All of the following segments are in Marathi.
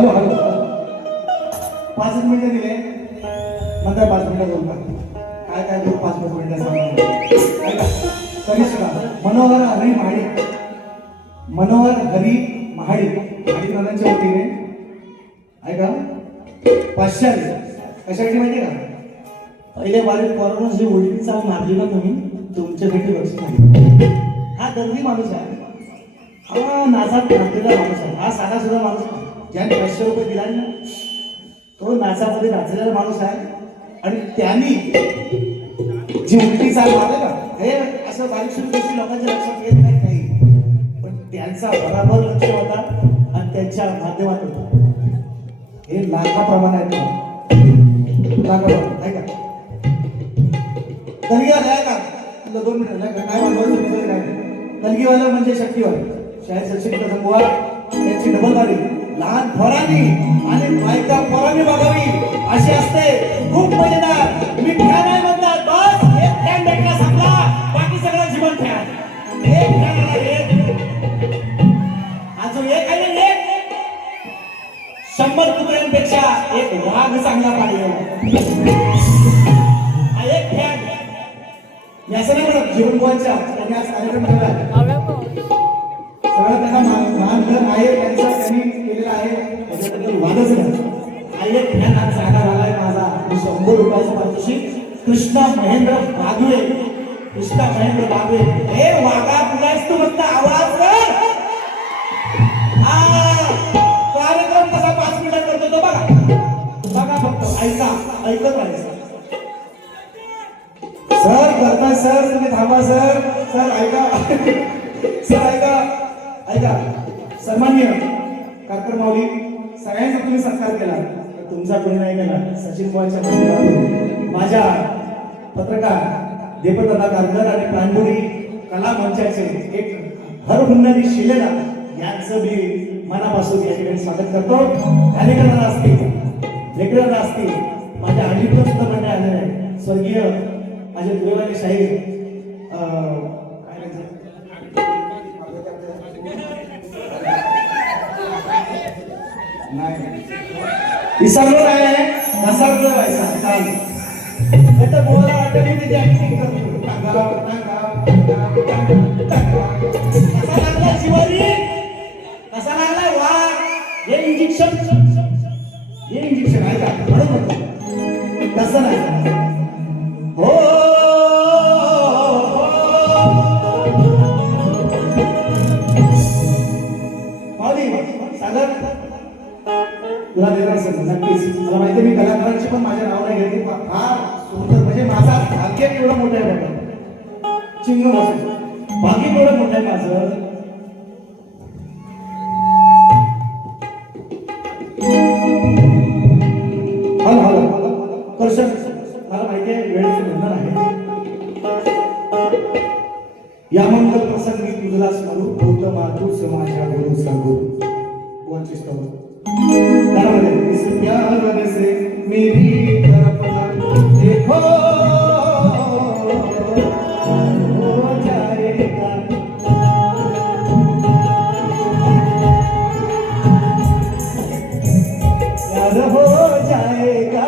हॅलो हॅलो 5 मिनिटं दिले म्हणता 5 मिनिटं बोलता काय काय बोल 5 मिनिटं सांगा ऐका तरी सुद्धा मनोहर हरी महाडिक मनोहर हरी महाडिक महाडिक दादांच्या वतीने ऐका 500 कशासाठी माहिती का पहिले बारीक कोरोना जी उलटी चाल मारली ना तुम्ही तुमच्यासाठी लक्ष नाही हा दर्दी माणूस आहे हा नाचात नाचलेला माणूस आहे हा साधा सुद्धा माणूस आहे ज्याने 500 रुपये दिला ना तो नाचामध्ये नाचलेला माणूस आहे आणि त्यांनी जी उलटी चाल मारली ना हे असं बारीक सुरू गोष्टी लोकांच्या लक्षात येत नाही काही पण त्यांचा बराबर लक्ष होता आणि त्यांच्या माध्यमातून हे लाखाप्रमाणे आहेत लाखाप्रमाणे ऐका कलगीवाला आहे का तुला 2 मिनिटं नाही काय म्हणतो काय कलगीवाला म्हणजे शक्तीवाला शाळेत सचिन संगवा त्यांची डबल गाडी लहान पोरांनी आणि बायका पोरांनी बघावी अशी असते खूप मजेदार मी फॅन आहे म्हणतात बस एक फॅन भेटला संपला बाकी सगळं जीवन फॅन एक फॅन आला एक हा जो एक आहे ना एक 100 कुत्र्यांपेक्षा एक वाघ चांगला पाहिजे हा एक फॅन मी असं नाही म्हणत जीवन गोवांच्या त्यांनी आज कार्यक्रम ठेवला सगळं त्यांना मानधन आहे त्यांनी केलेलं आहे त्याच्याबद्दल वादच नाही हा एक फॅन आज जागा झालाय माझा 100 रुपयाचं पारितोषिक कृष्णा महेंद्र बागवे कृष्णा महेंद्र बागवे हे वागा तुलाच तू फक्त आवाज कर कार्यक्रम कसा 5 मिनिटात करतो तो बघा फक्त ऐका ऐकत राहायचं सर करताय सर तुम्ही थांबा सर सर ऐका सर ऐका ऐका सन्माननीय कारकर माऊली सगळ्यांचा तुम्ही सत्कार केला तुमचा कोणी नाही केला सचिन बुवांच्या माध्यमातून माझ्या पत्रकार दीपकदादा कारकर आणि प्राणपुरी कला मंचाचे एक हर हुन्नरी शिलेला यांचं मी मनापासून या ठिकाणी स्वागत करतो कार्यक्रमाला असतील लेकरांना असतील माझ्या आजीला सुद्धा मंडळ आलेलं आहे स्वर्गीय माझे दुर्गाने शाहीर विसरलो आहे नसरलो व्हायचा चाल तर बोला वाटतं मी त्याची ऍक्टिंग करतो कसा लागला शिवारी कसा लागला वाघ हे इंजेक्शन आहे का म्हणून म्हणतो कसं नाही हो सागर तुला देणार सर नक्कीच मला माहिती मी कलाकारांची पण माझ्या नाव नाही घेतली फार सुंदर म्हणजे माझा भाग्य एवढं मोठं आहे बघा चिंग भाग्य एवढं मोठं आहे माझं हॅलो हॅलो कर्षण मला माहिती आहे वेळेचं बंधन आहे या मंगल प्रसंगी तुझला स्मरू गौतमा तूच माझ्या गुरु सद्गुरु बुवांची स्तोत्र इस प्यार से मेरी तरफ देखो हो जाएगा प्यार हो जाएगा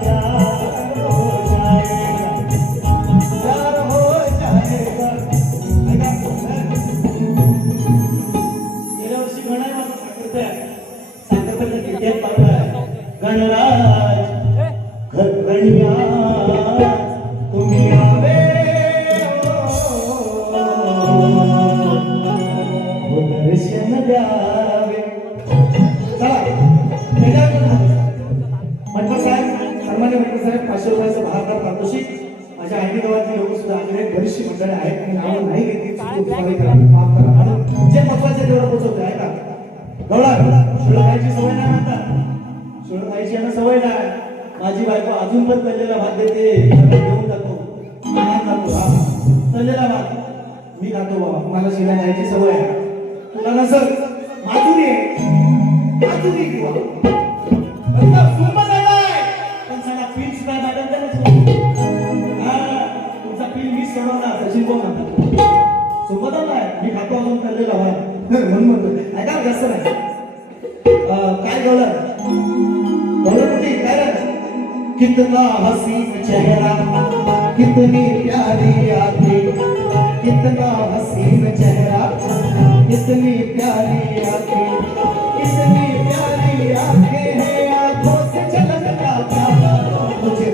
प्यार हो जाएगा प्यार हो जाएगा गेल्या वर्षी गणाय माझा साखरपेठा गणराज घरगणिया तुम्ही आवे दर्शन द्यावे चला मंडळ साहेब सन्मान्य मंडळ साहेब 500 रुपयाचं भाकर पारितोषिक माझ्या आयडी गावातली लोक सुद्धा आलेले बरीचशी मंडळी आहेत मी नाव नाही घेतली माफ करा म्हणून जे महत्वाचे तेवढं पोहोचवते आहे का गवळा शिळ खायची सवय नाही म्हणतात शिळ खायची यांना सवय नाही माझी बायको अजून पण तळलेला भात देते घेऊन जातो आनंद जातो हा तळलेला भात मी खातो बाबा मला शिळा खायची सवय आहे तुला नसर माधुरी माधुरी किंवा सुरमा झालाय पण सगळा पील सुद्धा मॅडम त्याला तुमचा पील मी सोडवणार सचिन कोण म्हणतो सुरमा झालाय मी खातो अजून तळलेला भात म्हणून म्हणतो ऐका कसं नाही काय गवलं मुठी काय रे? कितना हसीन चेहरा कितनी प्यारी आंखें, कितना हसीन चेहरा कितनी प्यारी आंखें, कितनी प्यारी आंखें हैं, आंखों से झलकता प्यार मुझे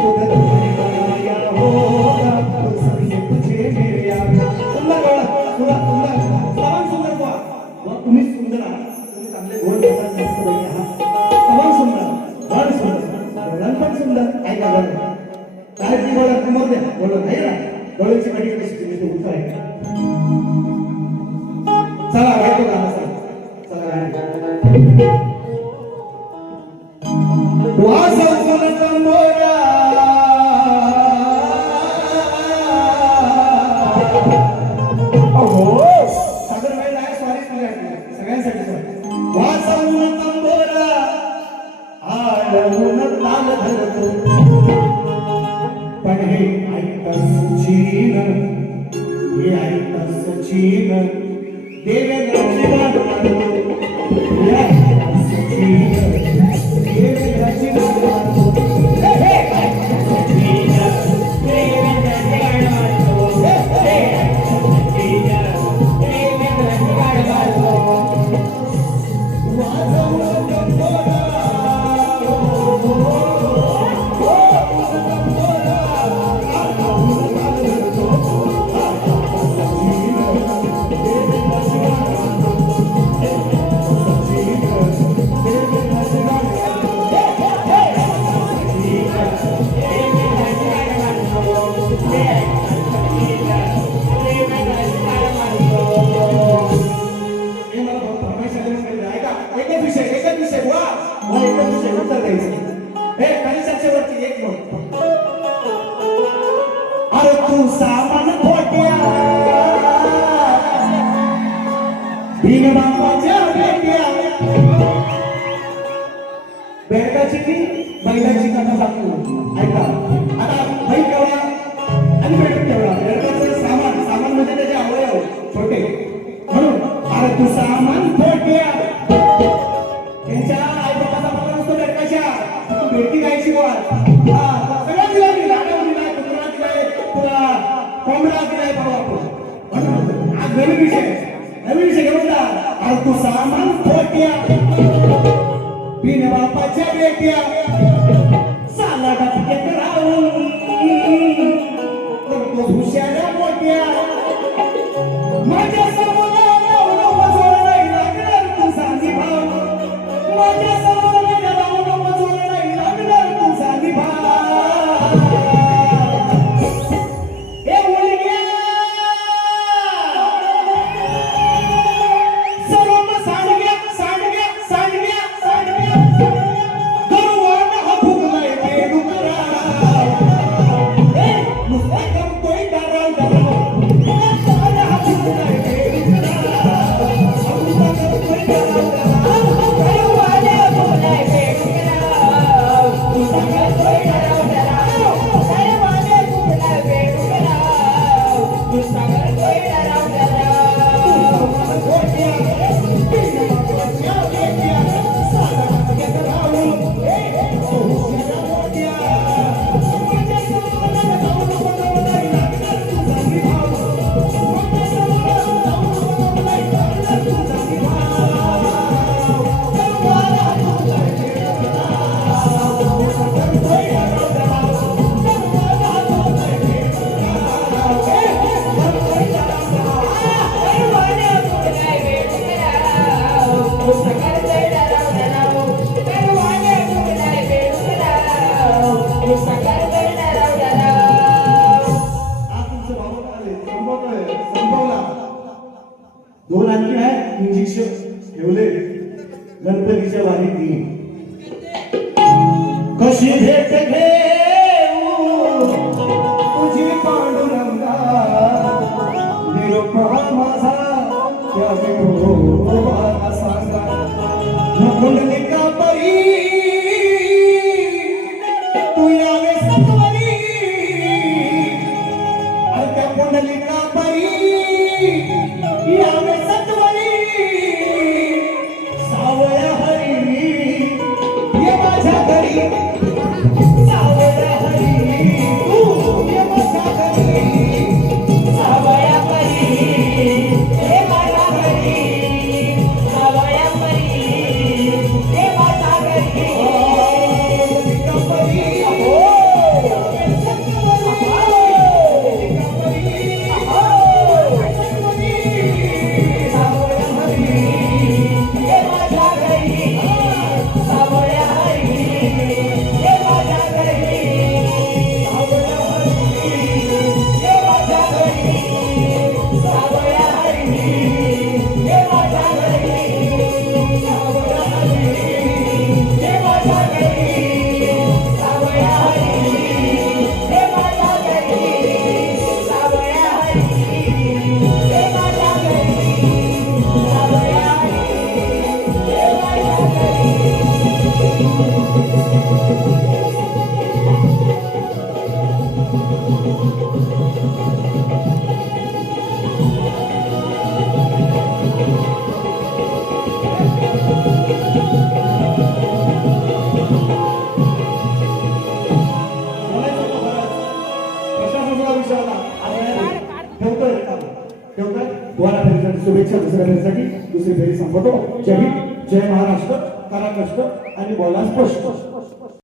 खुद तुमने बनाया होगा, तो सबने तुझे मेरे आका. सुंदर गवळण, सुंदर सर्वांत सुंदर बुवा. तुम्ही सुंदर आहात, तुम्ही चांगले गोड बोलतात, मस्त पैकी आहात, सर्वांत सुंदर, गवळण सुंदर, गवळण पण सुंदर. ऐका गवळण, काय ती गवळण तुम्हाला द्या गवळण आहे ना, गवळणची कधी कशी तुम्ही तो उत्तर आहे. चला गायतो गाणं, चला गाणं. वासवून तंबोरा सागर वेळ आहे, सॉरी सगळ्यांसाठी सॉरी. वासवून तंबोरा आळवून ताल धरतो, पण हे ऐकतं सचिन, हे ऐकतं सचिन, देवेंद्राची वाट पाहतो, हे ऐकतं सचिन, देवेंद्राची वाट पाहतो, हे ऐकतं सचिन, देवेंद्राची वाट पाहतो, हे ऐकतं सचिन, देवेंद्राची वाट पाहतो. वाजवून तंबोरा अरे तू सामान खोट्या भीम बापाच्या बेट्या, बेडकाची की बैलाची कथा सांगतो. ऐका आता बैल केवढा आणि बेडक केवढा. बेडकाचं सामान, सामान म्हणजे त्याचे अवयव छोटे, म्हणून अरे तू सामान खोट्या, त्यांच्या आई बाबाचा पत्ता नसतो बेडकाच्या, तू बेटी गायची बोल. सगळं दिलं मी, लाकडं दिलाय, कुत्रा दिलाय, तुला कोंबडा दिलाय बाबा आपण. म्हणून आज नवीन विषय घेऊन जा. अरे तू सामान खोट्या बिन बापाच्या बेट्या, साला डबक्यात राहून करतो हुशाऱ्या मोठ्या, माझ्या समोर वजवलं नाही लागणार तू सांगी भाव, माझ्या समोर वजवलं नाही लागणार तू सांगी भाव. हे मुलग्या सर्व सांडग्या सांडग्या सांडग्या सांडग्या गरुवान हा फुगलाय बेडुकरा, नुसता करतोय डराव डराव, नुसता हा फुगलाय बेडुकरा, नुसता करतोय डराव डराव, गरुवान हा फुगलाय बेडुकरा, नुसता करतोय डराव डराव, गरुवान हा फुगलाय बेडुकरा, नुसता करतोय डराव डराव. दोन आणखी आहेत इंजेक्शन ठेवले गणपतीच्या वारीत. कशी भेट घेऊ तुझी पांडुरंगा, निरोप माझा त्या विठोबाला सांगा, कुंडलिका परी तू यावे सत्वरी, त्या कुंडलिका परी यावे सत्वरी, सावरी सावळ्या हरी तू ये माझ्या घरी सावया परी हे माझ्या घरी सावया परी हे माझ्या घरी कंपनी हो सावया हरी हे माझ्या घरी सावया हरी हे माझ्या घरी सावया हरी हे माझ्या घरी सावया हरी हे माझ्या घरी सावया हरी हे माझ्या घरी सावया हरी हे माझ्या घरी सावया हरी हे माझ्या घरी सावया हरी हे माझ्या घरी प्रशासनाला विचारला ठेवतोय ठेवतोय बोला फेरीसाठी शुभेच्छा दुसऱ्या फेरीसाठी दुसरी फेरी संपवतो जय हिंद जय महाराष्ट्र करा कष्ट आणि बोला स्पष्ट